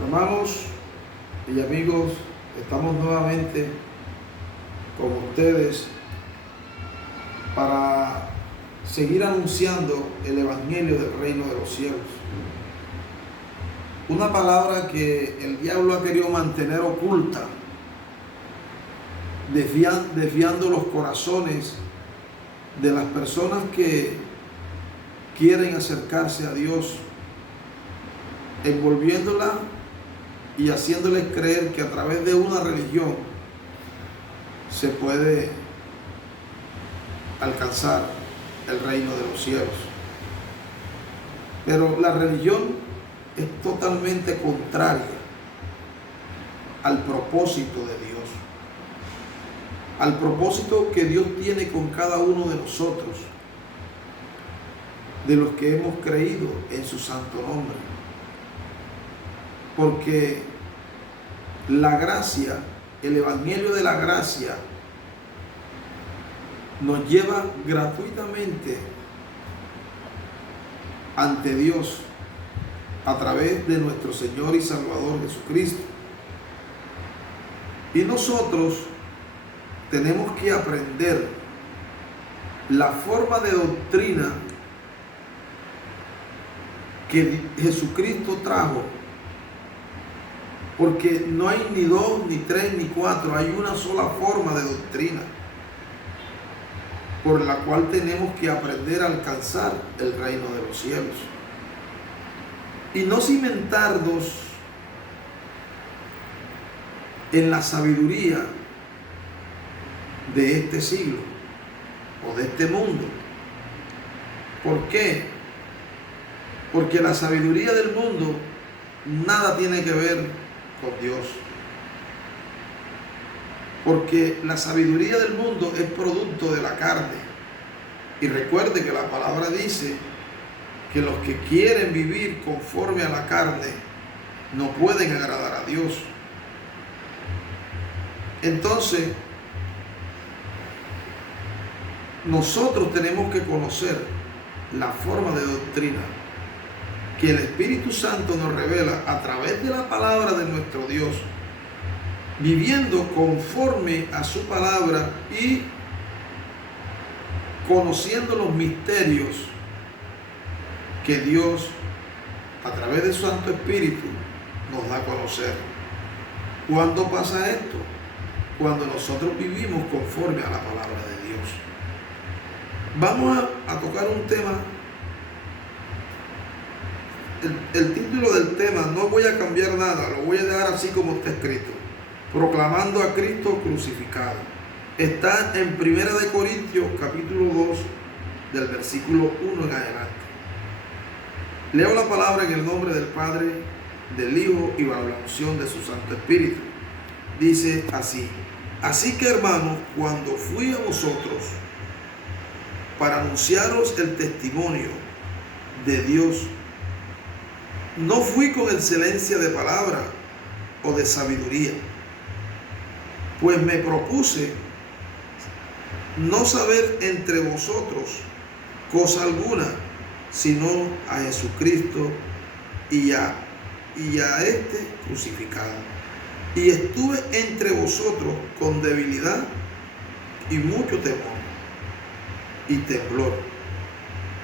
Hermanos y amigos, estamos nuevamente con ustedes para seguir anunciando el Evangelio del Reino de los Cielos. Una palabra que el diablo ha querido mantener oculta, desviando los corazones de las personas que quieren acercarse a Dios, envolviéndola y haciéndoles creer que a través de una religión se puede alcanzar el reino de los cielos. Pero la religión es totalmente contraria al propósito de Dios, al propósito que Dios tiene con cada uno de nosotros, de los que hemos creído en su santo nombre. Porque la gracia, el Evangelio de la gracia, nos lleva gratuitamente ante Dios a través de nuestro Señor y Salvador Jesucristo. Y nosotros tenemos que aprender la forma de doctrina que Jesucristo trajo, porque no hay ni dos, ni tres, ni cuatro, hay una sola forma de doctrina por la cual tenemos que aprender a alcanzar el reino de los cielos. Y no cimentarnos en la sabiduría de este siglo o de este mundo. ¿Por qué? Porque la sabiduría del mundo nada tiene que ver con Dios. Porque la sabiduría del mundo es producto de la carne. Y recuerde que la palabra dice que los que quieren vivir conforme a la carne no pueden agradar a Dios. Entonces, nosotros tenemos que conocer la forma de doctrina que el Espíritu Santo nos revela a través de la palabra de nuestro Dios, viviendo conforme a su palabra y conociendo los misterios que Dios, a través de su Santo Espíritu, nos da a conocer. ¿Cuándo pasa esto? Cuando nosotros vivimos conforme a la palabra de Dios. Vamos a tocar un tema. El título del tema, no voy a cambiar nada, lo voy a dejar así como está escrito: proclamando a Cristo crucificado. Está en 1 de Corintios capítulo 2 del versículo 1 en adelante. Leo la palabra en el nombre del Padre, del Hijo y bajo la unción de su Santo Espíritu. Dice así: así que, hermanos, cuando fui a vosotros para anunciaros el testimonio de Dios, no fui con excelencia de palabra o de sabiduría, pues me propuse no saber entre vosotros cosa alguna, sino a Jesucristo y a este crucificado. Y estuve entre vosotros con debilidad y mucho temor y temblor.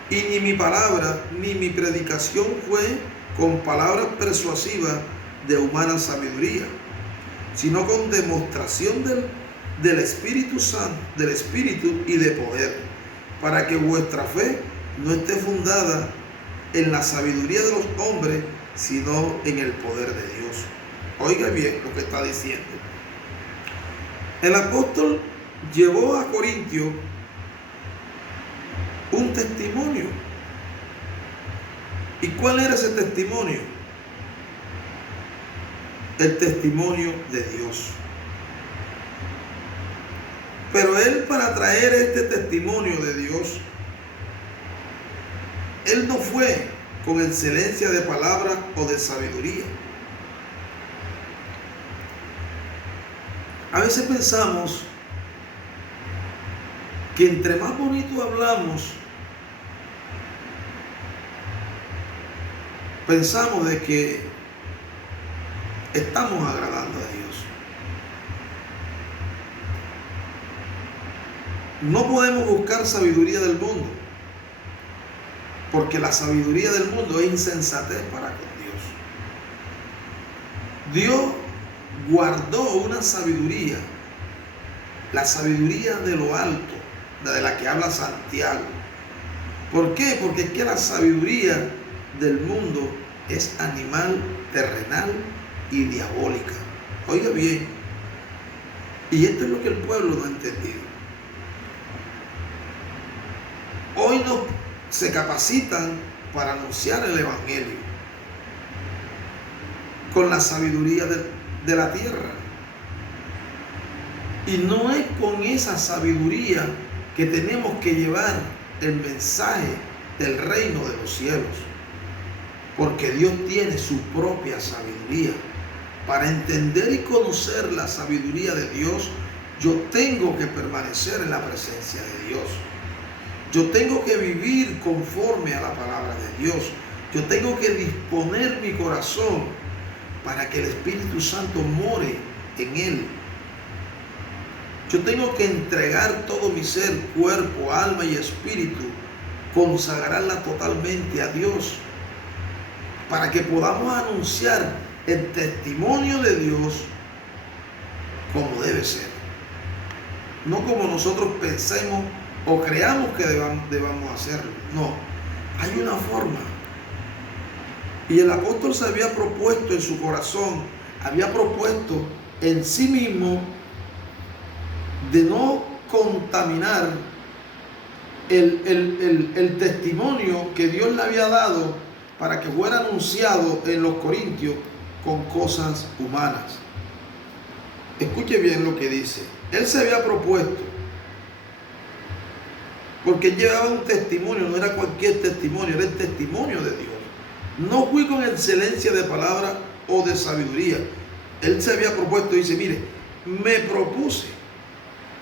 Y ni mi palabra ni mi predicación fue con palabras persuasivas de humana sabiduría, sino con demostración del Espíritu Santo, del Espíritu y de poder, para que vuestra fe no esté fundada en la sabiduría de los hombres, sino en el poder de Dios. Oiga bien lo que está diciendo. El apóstol llevó a Corintios un testimonio. ¿Y cuál era ese testimonio? El testimonio de Dios. Pero él, para traer este testimonio de Dios, él no fue con excelencia de palabra o de sabiduría. A veces pensamos que entre más bonito hablamos, pensamos de que estamos agradando a Dios. No podemos buscar sabiduría del mundo, porque la sabiduría del mundo es insensatez para con Dios. Dios guardó una sabiduría, la sabiduría de lo alto, de la que habla Santiago. ¿Por qué? Porque es que la sabiduría del mundo es animal, terrenal y diabólica. Oiga bien, y esto es lo que el pueblo no ha entendido. Hoy no se capacitan para anunciar el Evangelio con la sabiduría de la tierra. Y no es con esa sabiduría que tenemos que llevar el mensaje del reino de los cielos. Porque Dios tiene su propia sabiduría. Para entender y conocer la sabiduría de Dios, yo tengo que permanecer en la presencia de Dios. Yo tengo que vivir conforme a la palabra de Dios. Yo tengo que disponer mi corazón para que el Espíritu Santo more en él. Yo tengo que entregar todo mi ser, cuerpo, alma y espíritu, consagrarla totalmente a Dios, para que podamos anunciar el testimonio de Dios como debe ser. No como nosotros pensemos o creamos que debamos hacerlo. No, hay una forma. Y el apóstol se había propuesto en su corazón, había propuesto en sí mismo de no contaminar el testimonio que Dios le había dado para que fuera anunciado en los corintios con cosas humanas. Escuche bien lo que dice. Él se había propuesto, porque él llevaba un testimonio, no era cualquier testimonio, era el testimonio de Dios. No fui con excelencia de palabra o de sabiduría. Él se había propuesto, dice, mire, me propuse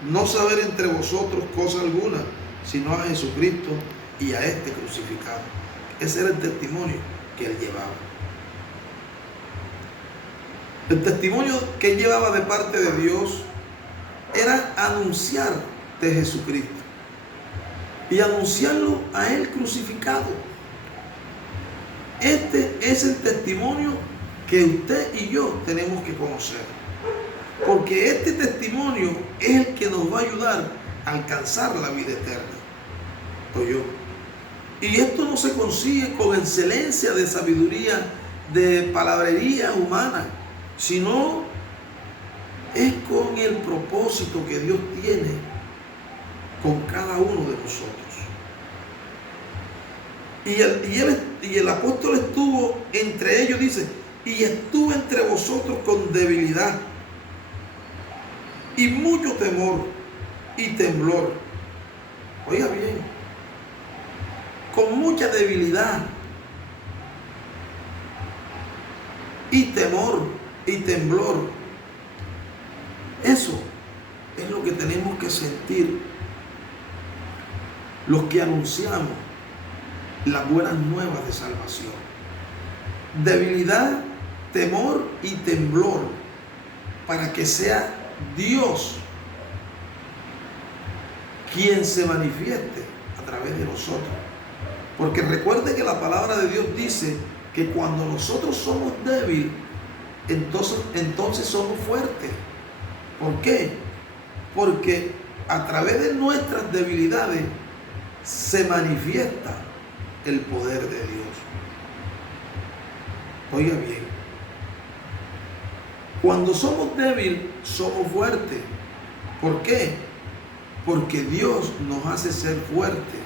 no saber entre vosotros cosa alguna, sino a Jesucristo y a este crucificado. Ese era el testimonio que él llevaba. El testimonio que él llevaba de parte de Dios era anunciar de Jesucristo y anunciarlo a él crucificado. Este es el testimonio que usted y yo tenemos que conocer, porque este testimonio es el que nos va a ayudar a alcanzar la vida eterna. ¿Oyó? Y esto no se consigue con excelencia de sabiduría, de palabrería humana, sino es con el propósito que Dios tiene con cada uno de nosotros. Y el apóstol estuvo entre ellos, dice, y estuvo entre vosotros con debilidad y mucho temor y temblor. Oiga bien, con mucha debilidad y temor y temblor. Eso es lo que tenemos que sentir los que anunciamos las buenas nuevas de salvación. Debilidad, temor y temblor, para que sea Dios quien se manifieste a través de nosotros. Porque recuerde que la palabra de Dios dice que cuando nosotros somos débiles, entonces somos fuertes. ¿Por qué? Porque a través de nuestras debilidades se manifiesta el poder de Dios. Oiga bien, cuando somos débiles, somos fuertes. ¿Por qué? Porque Dios nos hace ser fuertes.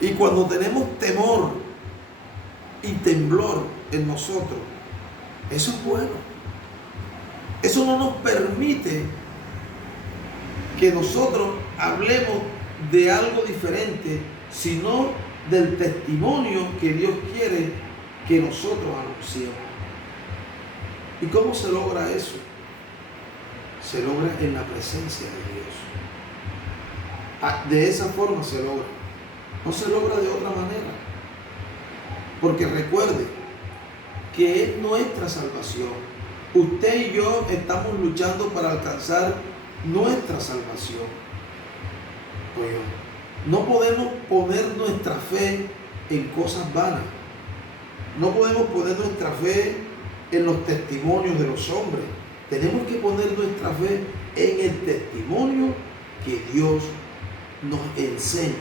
Y cuando tenemos temor y temblor en nosotros, eso es bueno. Eso no nos permite que nosotros hablemos de algo diferente, sino del testimonio que Dios quiere que nosotros anunciemos. ¿Y cómo se logra eso? Se logra en la presencia de Dios. De esa forma se logra. No se logra de otra manera. Porque recuerde que es nuestra salvación. Usted y yo estamos luchando para alcanzar nuestra salvación. Oye, no podemos poner nuestra fe en cosas vanas. No podemos poner nuestra fe en los testimonios de los hombres. Tenemos que poner nuestra fe en el testimonio que Dios nos enseña.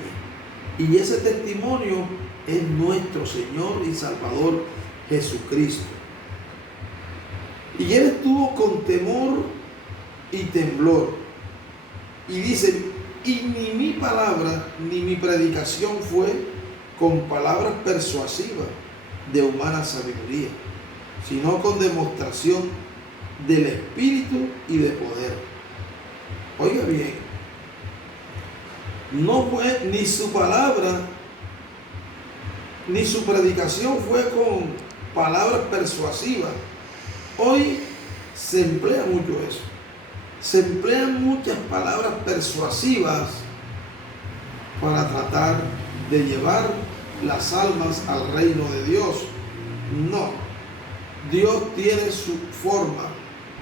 Y ese testimonio es nuestro Señor y Salvador Jesucristo. Y él estuvo con temor y temblor. Y dice, y ni mi palabra ni mi predicación fue con palabras persuasivas de humana sabiduría, sino con demostración del Espíritu y de poder. Oiga bien, no fue ni su palabra ni su predicación fue con palabras persuasivas. Hoy se emplea mucho eso. Se emplean muchas palabras persuasivas para tratar de llevar las almas al reino de Dios. No. Dios tiene su forma,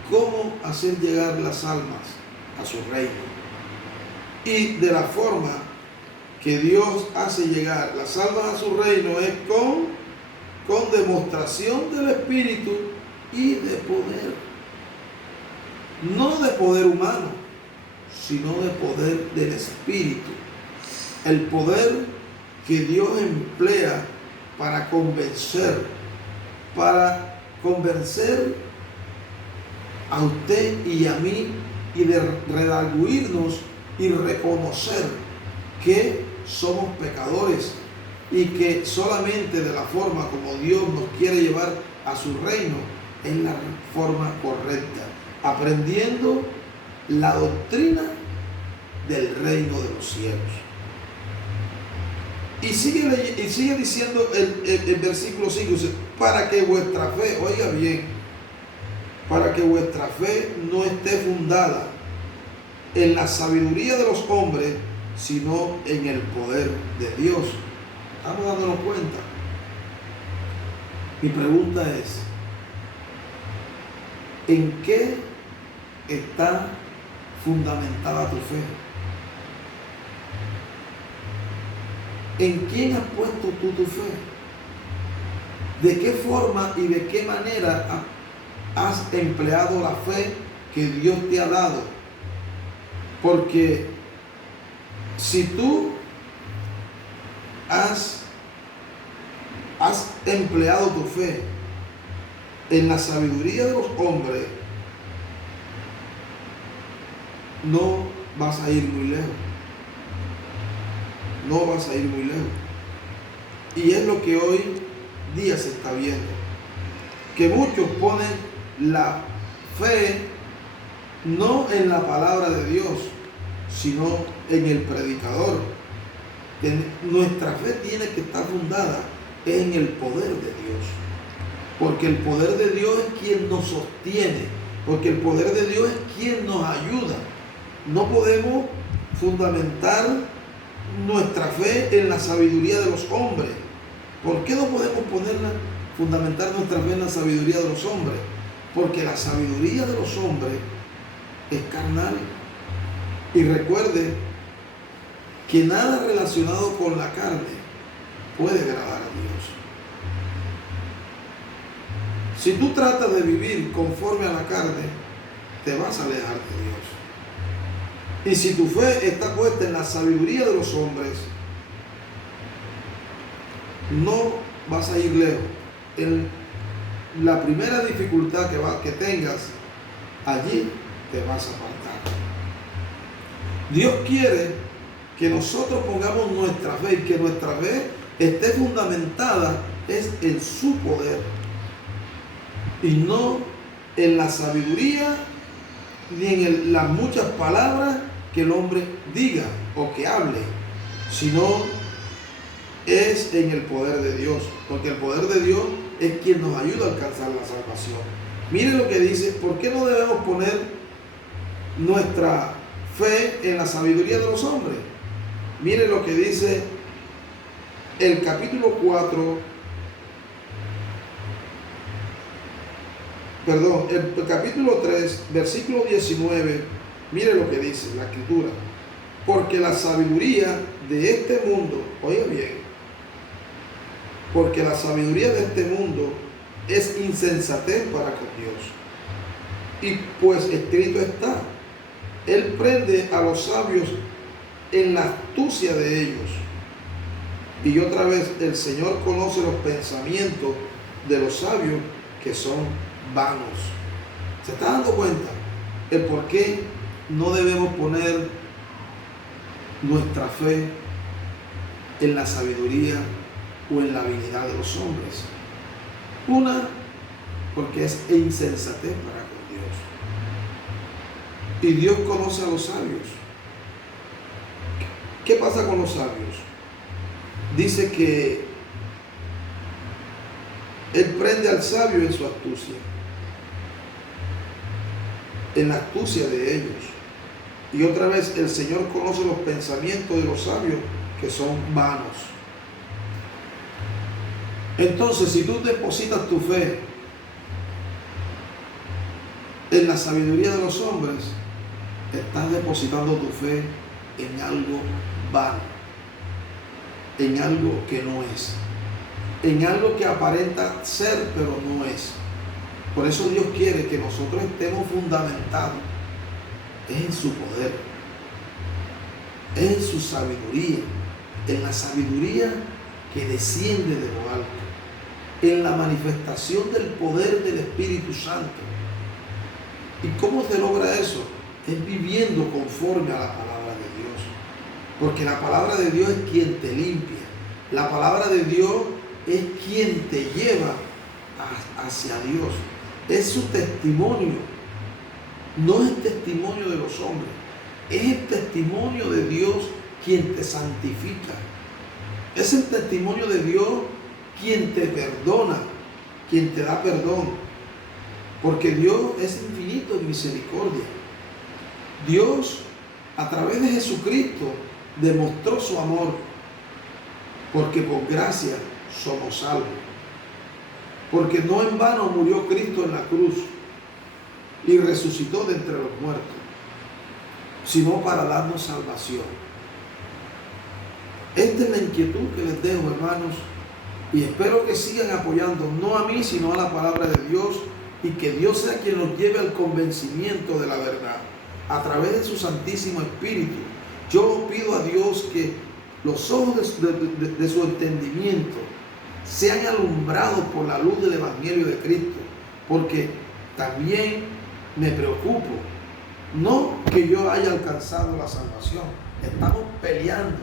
cómo hacer llegar las almas a su reino. Y de la forma que Dios hace llegar las almas a su reino es con demostración del Espíritu y de poder. No de poder humano, sino de poder del Espíritu. El poder que Dios emplea para convencer a usted y a mí, y de redarguirnos y reconocer que somos pecadores y que solamente de la forma como Dios nos quiere llevar a su reino es la forma correcta, aprendiendo la doctrina del reino de los cielos. Y sigue diciendo el versículo 5, dice, para que vuestra fe, oiga bien, para que vuestra fe no esté fundada en la sabiduría de los hombres, sino en el poder de Dios. ¿Estamos dándonos cuenta? Mi pregunta es, ¿en qué está fundamentada tu fe? ¿En quién has puesto tú tu fe? ¿De qué forma y de qué manera has empleado la fe que Dios te ha dado? Porque si tú has empleado tu fe en la sabiduría de los hombres, no vas a ir muy lejos. No vas a ir muy lejos. Y es lo que hoy día se está viendo. Que muchos ponen la fe no en la palabra de Dios, sino en el predicador. Nuestra fe tiene que estar fundada en el poder de Dios. Porque el poder de Dios es quien nos sostiene. Porque el poder de Dios es quien nos ayuda. No podemos fundamentar nuestra fe en la sabiduría de los hombres. ¿Por qué no podemos fundamentar nuestra fe en la sabiduría de los hombres? Porque la sabiduría de los hombres es carnal. Y recuerde que nada relacionado con la carne puede agradar a Dios. Si tú tratas de vivir conforme a la carne, te vas a alejar de Dios. Y si tu fe está puesta en la sabiduría de los hombres, no vas a ir lejos. En la primera dificultad que tengas, allí te vas a apartar. Dios quiere que nosotros pongamos nuestra fe y que nuestra fe esté fundamentada en su poder y no en la sabiduría ni en las muchas palabras que el hombre diga o que hable, sino es en el poder de Dios, porque el poder de Dios es quien nos ayuda a alcanzar la salvación. Miren lo que dice, ¿por qué no debemos poner nuestra fe en la sabiduría de los hombres? Miren lo que dice el capítulo 4, perdón, el capítulo 3, versículo 19, mire lo que dice la escritura. Porque la sabiduría de este mundo, oiga bien, porque la sabiduría de este mundo es insensatez para con Dios. Y pues escrito está, Él prende a los sabios en la astucia de ellos. Y otra vez, el Señor conoce los pensamientos de los sabios que son vanos. ¿Se está dando cuenta el por qué no debemos poner nuestra fe en la sabiduría o en la habilidad de los hombres? Una, porque es insensatez para con Dios. Y Dios conoce a los sabios. ¿Qué pasa con los sabios? Dice que Él prende al sabio en su astucia, en la astucia de ellos. Y otra vez, el Señor conoce los pensamientos de los sabios que son vanos. Entonces, si tú depositas tu fe en la sabiduría de los hombres, estás depositando tu fe en algo vano, en algo que no es, en algo que aparenta ser pero no es. Por eso Dios quiere que nosotros estemos fundamentados en su poder, en su sabiduría, en la sabiduría que desciende de lo alto, en la manifestación del poder del Espíritu Santo. ¿Y cómo se logra eso? Es viviendo conforme a la palabra de Dios. Porque la palabra de Dios es quien te limpia. La palabra de Dios es quien te lleva hacia Dios. Es su testimonio. No es el testimonio de los hombres. Es el testimonio de Dios quien te santifica. Es el testimonio de Dios quien te perdona, quien te da perdón. Porque Dios es infinito en misericordia. Dios, a través de Jesucristo, demostró su amor. Porque por gracia somos salvos. Porque no en vano murió Cristo en la cruz y resucitó de entre los muertos, sino para darnos salvación. Esta es la inquietud que les dejo, hermanos, y espero que sigan apoyando, no a mí, sino a la palabra de Dios, y que Dios sea quien nos lleve al convencimiento de la verdad, a través de su Santísimo Espíritu. Yo pido a Dios que los ojos de su entendimiento sean alumbrados por la luz del Evangelio de Cristo, porque también me preocupo, no que yo haya alcanzado la salvación, estamos peleando,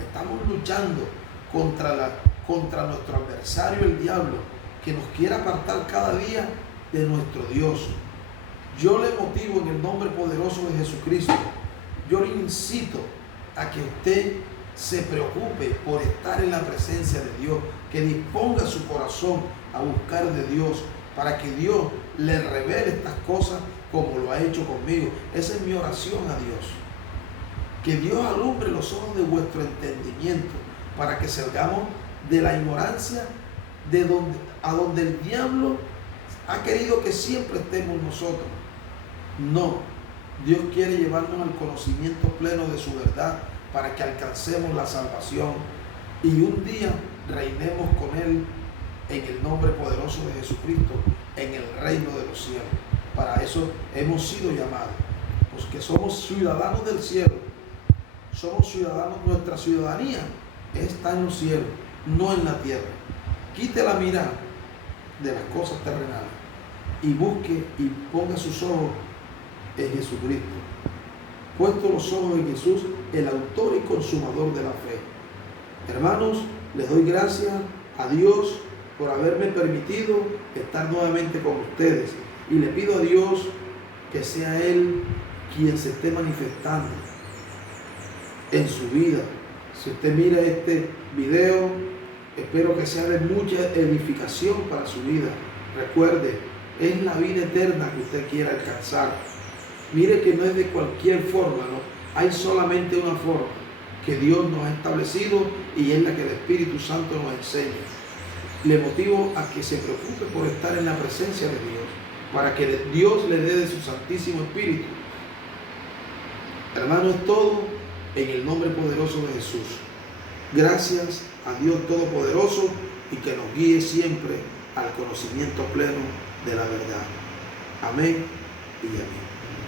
estamos luchando contra nuestro adversario, el diablo, que nos quiere apartar cada día de nuestro Dios. Yo le motivo en el nombre poderoso de Jesucristo, yo le incito a que usted se preocupe por estar en la presencia de Dios, que disponga su corazón a buscar de Dios, para que Dios le revele estas cosas como lo ha hecho conmigo. Esa es mi oración a Dios. Que Dios alumbre los ojos de vuestro entendimiento, para que salgamos de la ignorancia a donde el diablo ha querido que siempre estemos nosotros. No, Dios quiere llevarnos al conocimiento pleno de su verdad, para que alcancemos la salvación y un día reinemos con Él en el nombre poderoso de Jesucristo, en el reino de los cielos. Para eso hemos sido llamados, porque somos ciudadanos del cielo. Somos ciudadanos, nuestra ciudadanía está en los cielos, no en la tierra. Quite la mirada de las cosas terrenales y busque y ponga sus ojos en Jesucristo. Puesto los ojos en Jesús, el autor y consumador de la fe. Hermanos, les doy gracias a Dios por haberme permitido estar nuevamente con ustedes, y le pido a Dios que sea Él quien se esté manifestando en su vida. Si usted mira este video, espero que sea de mucha edificación para su vida. Recuerde, es la vida eterna que usted quiere alcanzar. Mire que no es de cualquier forma, ¿no? Hay solamente una forma que Dios nos ha establecido, y es la que el Espíritu Santo nos enseña. Le motivo a que se preocupe por estar en la presencia de Dios, para que Dios le dé de su Santísimo Espíritu. Hermano, es todo en el nombre poderoso de Jesús. Gracias a Dios Todopoderoso y que nos guíe siempre al conocimiento pleno de la verdad. Amén y amén.